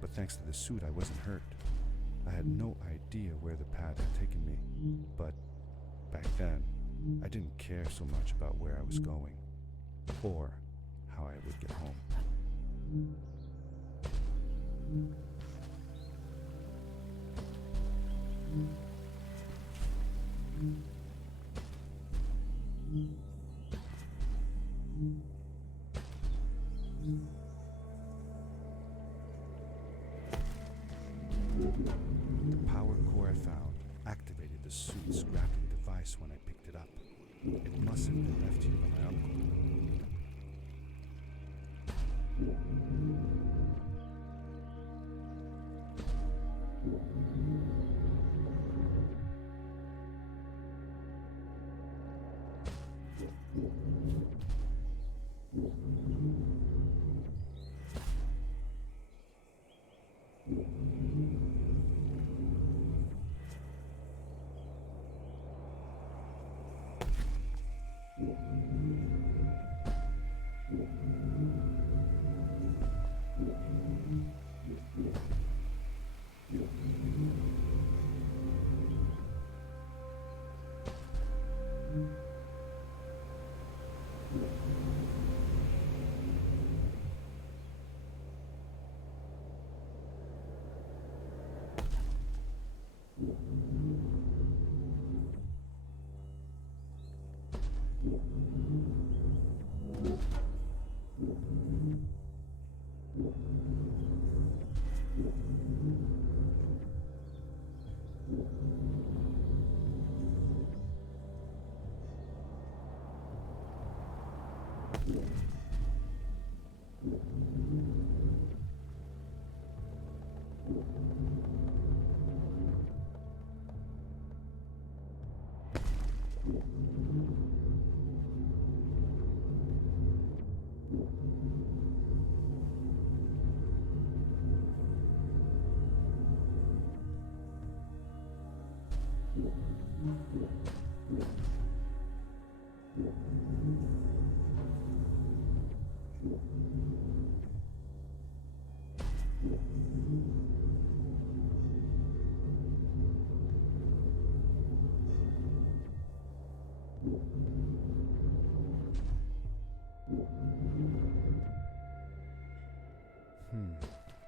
But thanks to the suit, I wasn't hurt. I had no idea where the pad had taken me, but back then, I didn't care so much about where I was going, or how I would get home. The power core I found activated the suit's grappling device when I picked it up. It must have been left here by my uncle.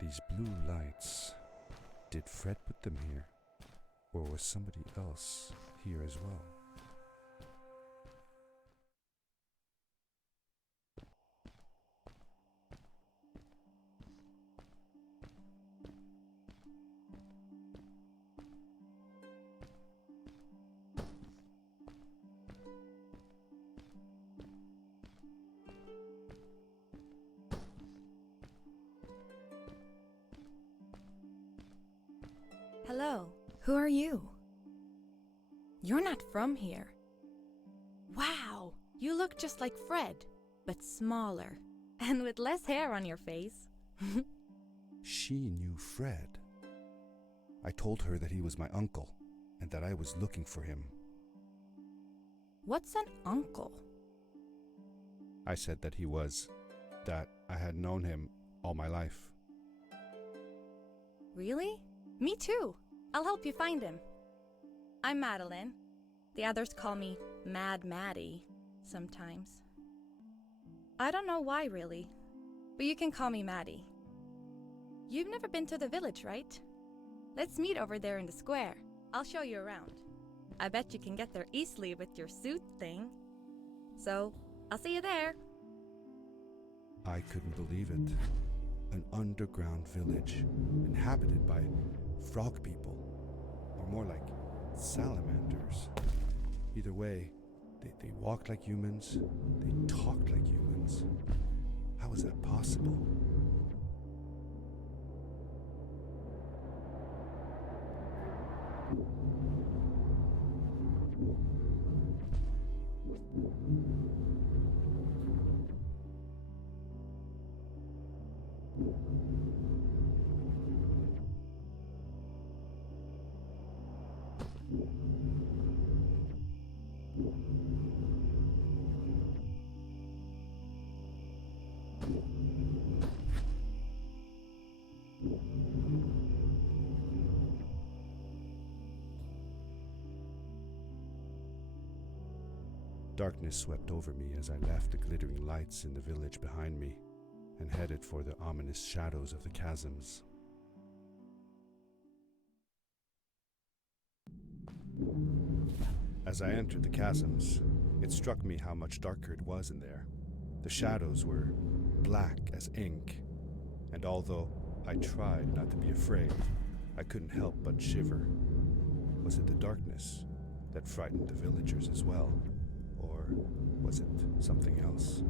These blue lights. Did Fred put them here? Or was somebody else here as well? Hello, who are you? You're not from here. Wow, you look just like Fred, but smaller, and with less hair on your face. She knew Fred. I told her that he was my uncle, and that I was looking for him. What's an uncle? I said that that I had known him all my life. Really? Me too. I'll help you find him. I'm Madeline. The others call me Mad Maddie sometimes. I don't know why really, but you can call me Maddie. You've never been to the village, right? Let's meet over there in the square. I'll show you around. I bet you can get there easily with your suit thing. So, I'll see you there. I couldn't believe it. An underground village, inhabited by frog people, or more like salamanders. Either way, they walked like humans, they talked like humans. How is that possible? Darkness swept over me as I left the glittering lights in the village behind me and headed for the ominous shadows of the chasms. As I entered the chasms, it struck me how much darker it was in there. The shadows were black as ink, and although I tried not to be afraid, I couldn't help but shiver. Was it the darkness that frightened the villagers as well? Or was it something else?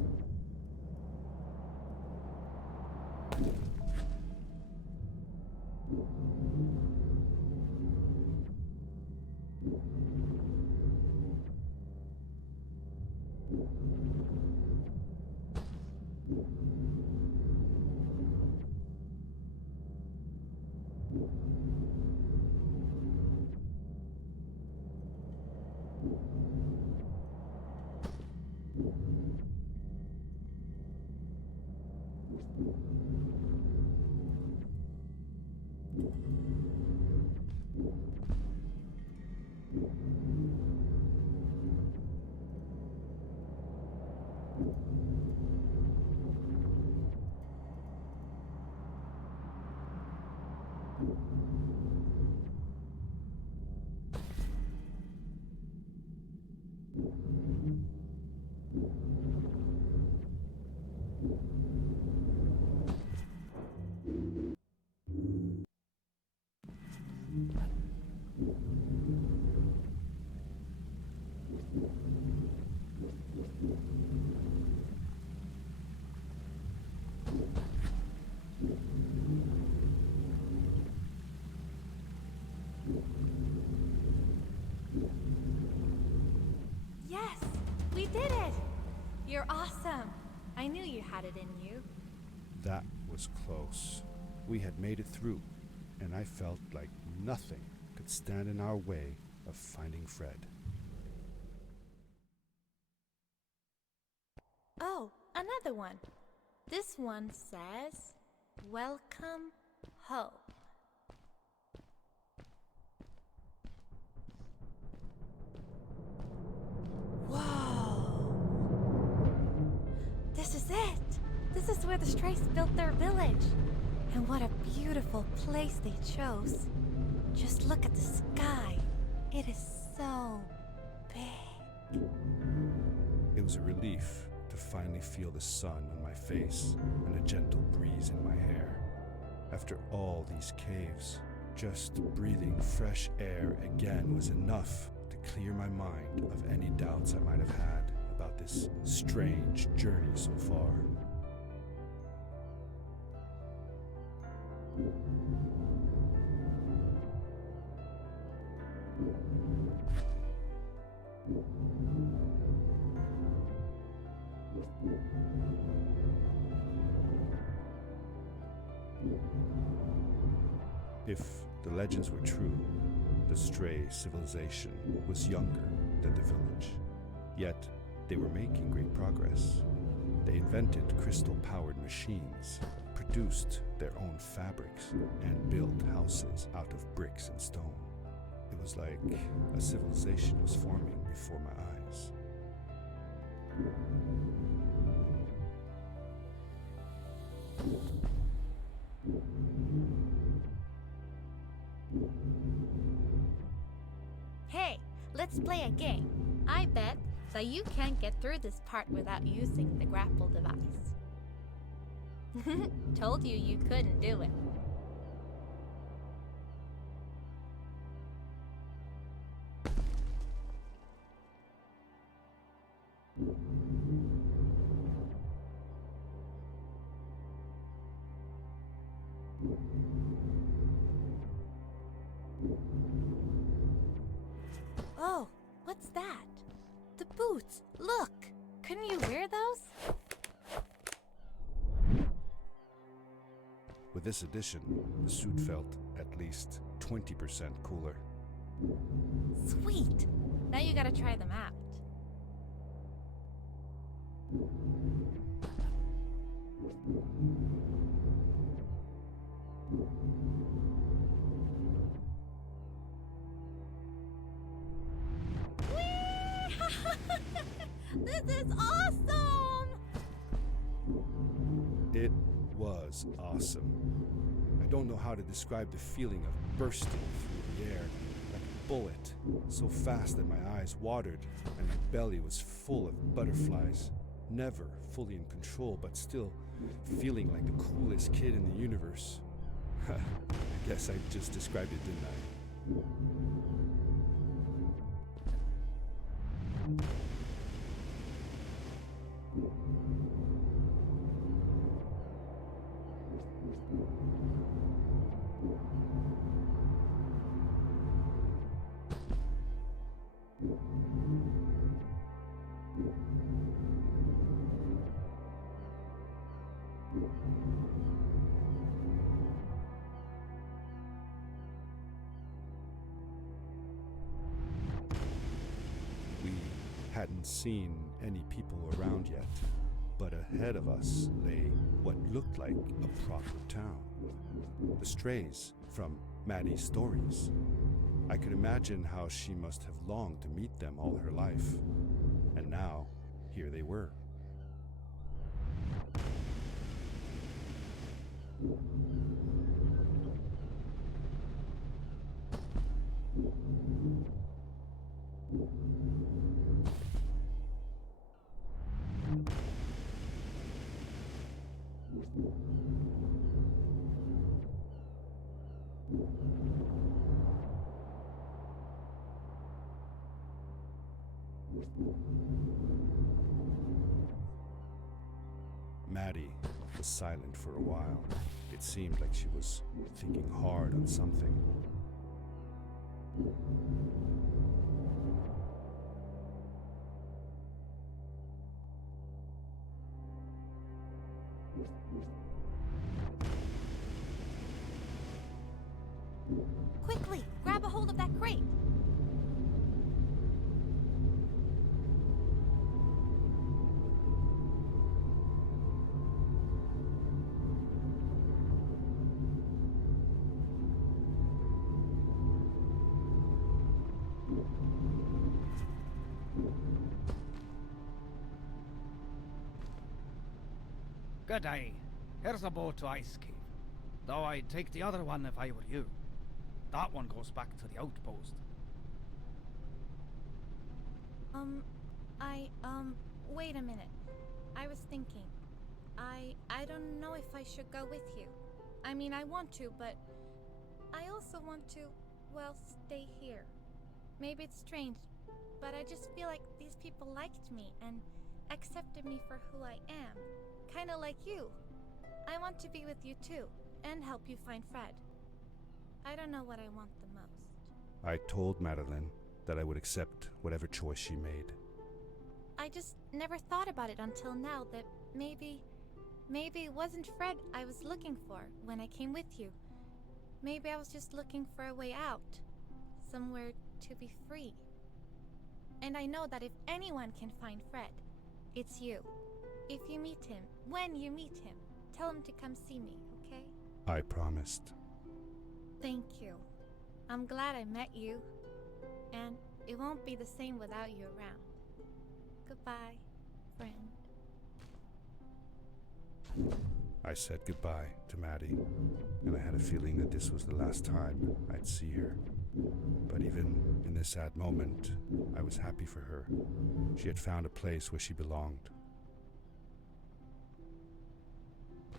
Yes, we did it! You're awesome. I knew you had it in you. That was close. We had made it through, and I felt like nothing could stand in our way of finding Fred. Oh, another one. This one says, "Welcome home." Whoa! This is it! This is where the Strays built their village. And what a beautiful place they chose. Just look at the sky. It is so big. It was a relief to finally feel the sun on my face and a gentle breeze in my hair. After all these caves, just breathing fresh air again was enough to clear my mind of any doubts I might have had about this strange journey so far. If the legends were true, the Stray civilization was younger than the village. Yet, they were making great progress. They invented crystal-powered machines, produced their own fabrics, and built houses out of bricks and stone. It was like a civilization was forming before my eyes. Hey, let's play a game. I bet that you can't get through this part without using the grapple device. Told you you couldn't do it. Oh, what's that? The boots! Look! Couldn't you wear those? With this addition, the suit felt at least 20% cooler. Sweet! Now you gotta try them out. This is awesome! It was awesome. I don't know how to describe the feeling of bursting through the air like a bullet, so fast that my eyes watered and my belly was full of butterflies. Never fully in control, but still feeling like the coolest kid in the universe. I guess I just described it, didn't I? We hadn't seen any people around yet, but ahead of us lay what looked like a proper town. The strays from Maddie's stories. I could imagine how she must have longed to meet them all her life. And now, here they were. Maddie was silent for a while. It seemed like she was thinking hard on something. Quickly, grab a hold of that crate. Good day. Here's a boat to Ice Cave. Though I'd take the other one if I were you. That one goes back to the outpost. Wait a minute. I was thinking. I don't know if I should go with you. I mean, I want to, but I also want to, well, stay here. Maybe it's strange, but I just feel like these people liked me and accepted me for who I am. Kinda like you. I want to be with you too, and help you find Fred. I don't know what I want the most. I told Madeline that I would accept whatever choice she made. I just never thought about it until now that maybe it wasn't Fred I was looking for when I came with you. Maybe I was just looking for a way out. Somewhere to be free. And I know that if anyone can find Fred, it's you. If you meet him, when you meet him, tell him to come see me, okay? I promised. Thank you. I'm glad I met you. And it won't be the same without you around. Goodbye, friend. I said goodbye to Maddie, and I had a feeling that this was the last time I'd see her. But even in this sad moment, I was happy for her. She had found a place where she belonged.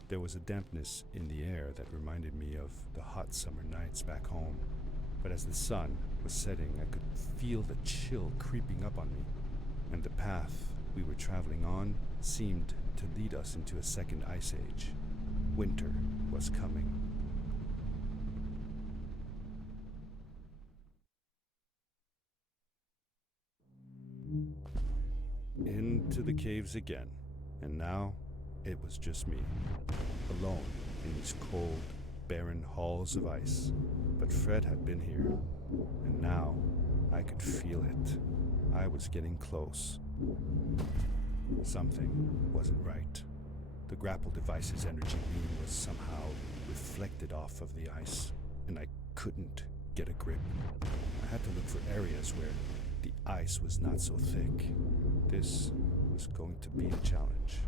There was a dampness in the air that reminded me of the hot summer nights back home. But as the sun was setting, I could feel the chill creeping up on me, and the path we were traveling on seemed to lead us into a second ice age. Winter was coming. Into the caves again, and now it was just me, alone in these cold, barren halls of ice. But Fred had been here, and now I could feel it. I was getting close. Something wasn't right. The grapple device's energy beam was somehow reflected off of the ice, and I couldn't get a grip. I had to look for areas where the ice was not so thick. This was going to be a challenge.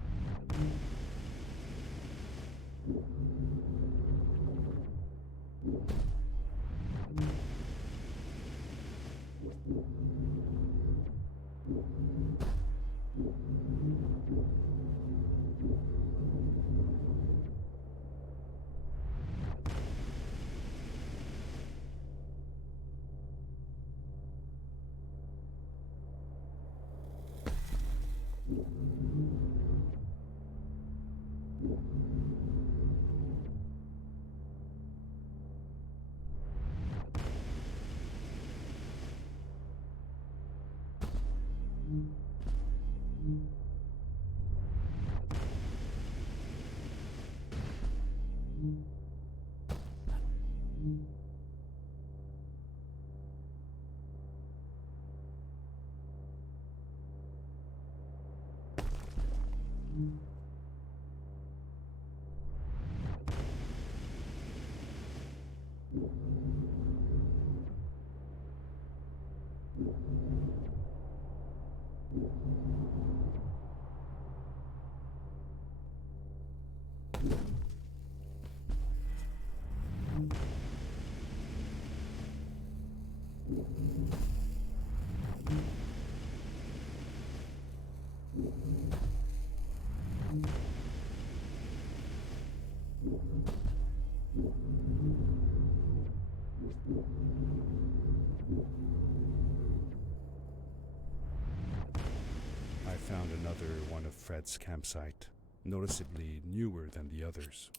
I found another one of Fred's campsite, noticeably newer than the others.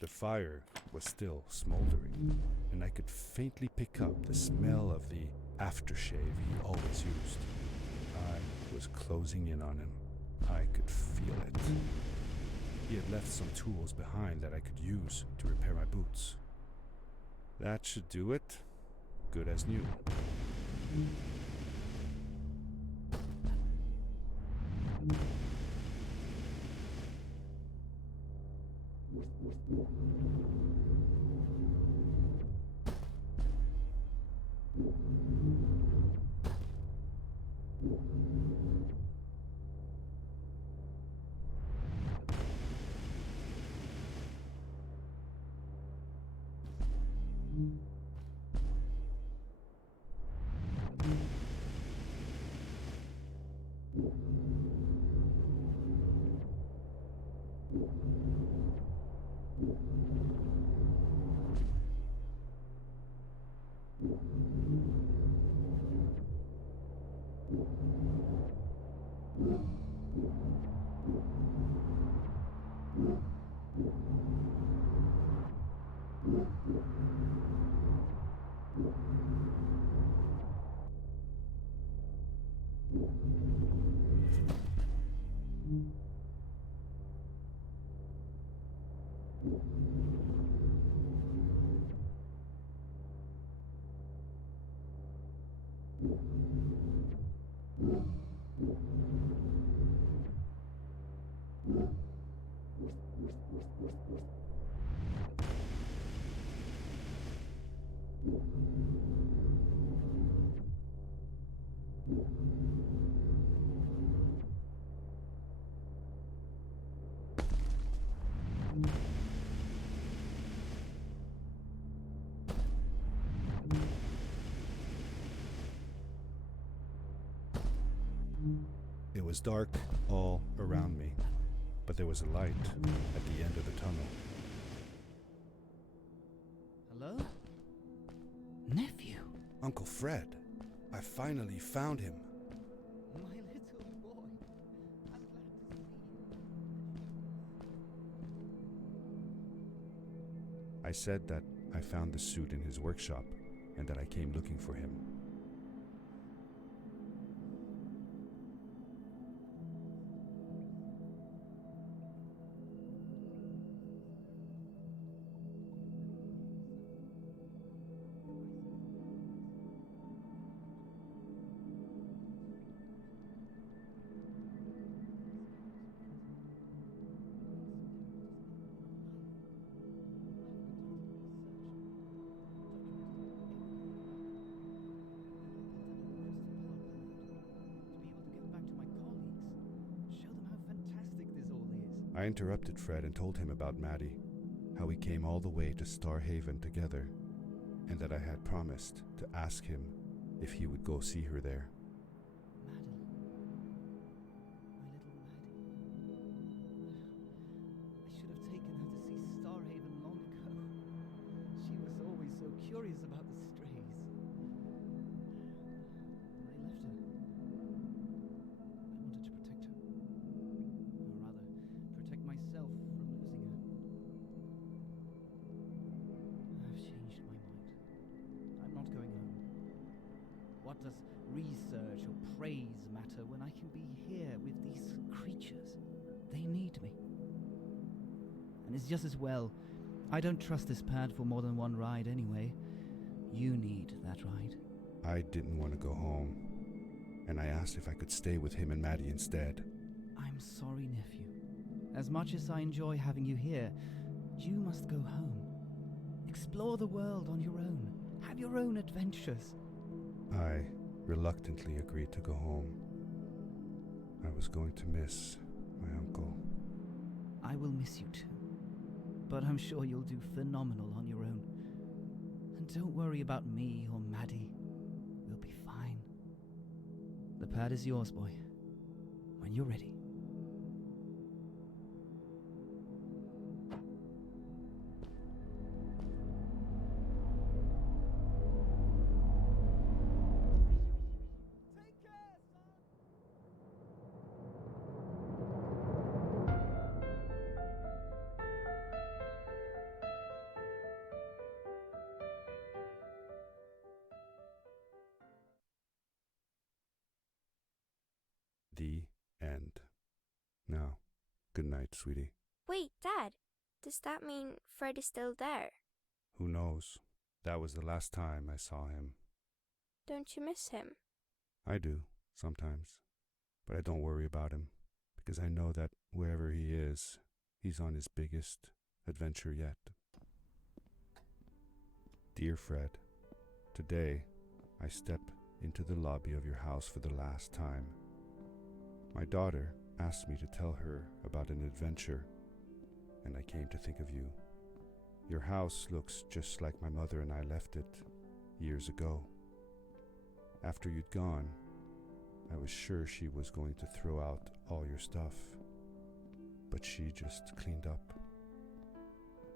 The fire was still smoldering, and I could faintly pick up the smell of the aftershave he always used. I was closing in on him. I could feel it. He had left some tools behind that I could use to repair my boots. That should do it. Good as new. It was dark all around me, but there was a light at the end of the tunnel. Hello? Nephew? Uncle Fred, I finally found him. My little boy. I'm glad to see you. I said that I found the suit in his workshop and that I came looking for him. I interrupted Fred and told him about Maddie, how we came all the way to Starhaven together, and that I had promised to ask him if he would go see her there. Madeline. My little Maddie. I should have taken her to see Starhaven long ago. She was always so curious about the strays. I left her. I wanted to protect her. Or rather, protect myself from losing her. I've changed my mind. I'm not going home. What does research or praise matter when I can be here with these creatures? They need me. And it's just as well. I don't trust this pad for more than one ride anyway. You need that ride. I didn't want to go home, and I asked if I could stay with him and Maddie instead. I'm sorry, nephew. As much as I enjoy having you here, you must go home. Explore the world on your own. Have your own adventures. I reluctantly agreed to go home. I was going to miss my uncle. I will miss you too. But I'm sure you'll do phenomenal on your own. And don't worry about me or Maddie. We'll be fine. The pad is yours, boy. When you're ready. The end. Now, good night, sweetie. Wait, Dad. Does that mean Fred is still there? Who knows? That was the last time I saw him. Don't you miss him? I do, sometimes. But I don't worry about him, because I know that wherever he is, he's on his biggest adventure yet. Dear Fred, today I step into the lobby of your house for the last time. My daughter asked me to tell her about an adventure, and I came to think of you. Your house looks just like my mother and I left it years ago. After you'd gone, I was sure she was going to throw out all your stuff, but she just cleaned up.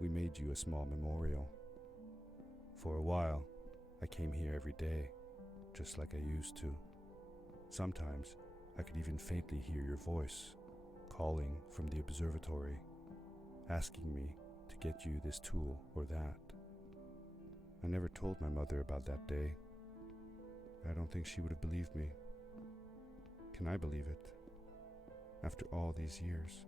We made you a small memorial. For a while, I came here every day, just like I used to. Sometimes I could even faintly hear your voice, calling from the observatory, asking me to get you this tool or that. I never told my mother about that day. I don't think she would have believed me. Can I believe it? After all these years?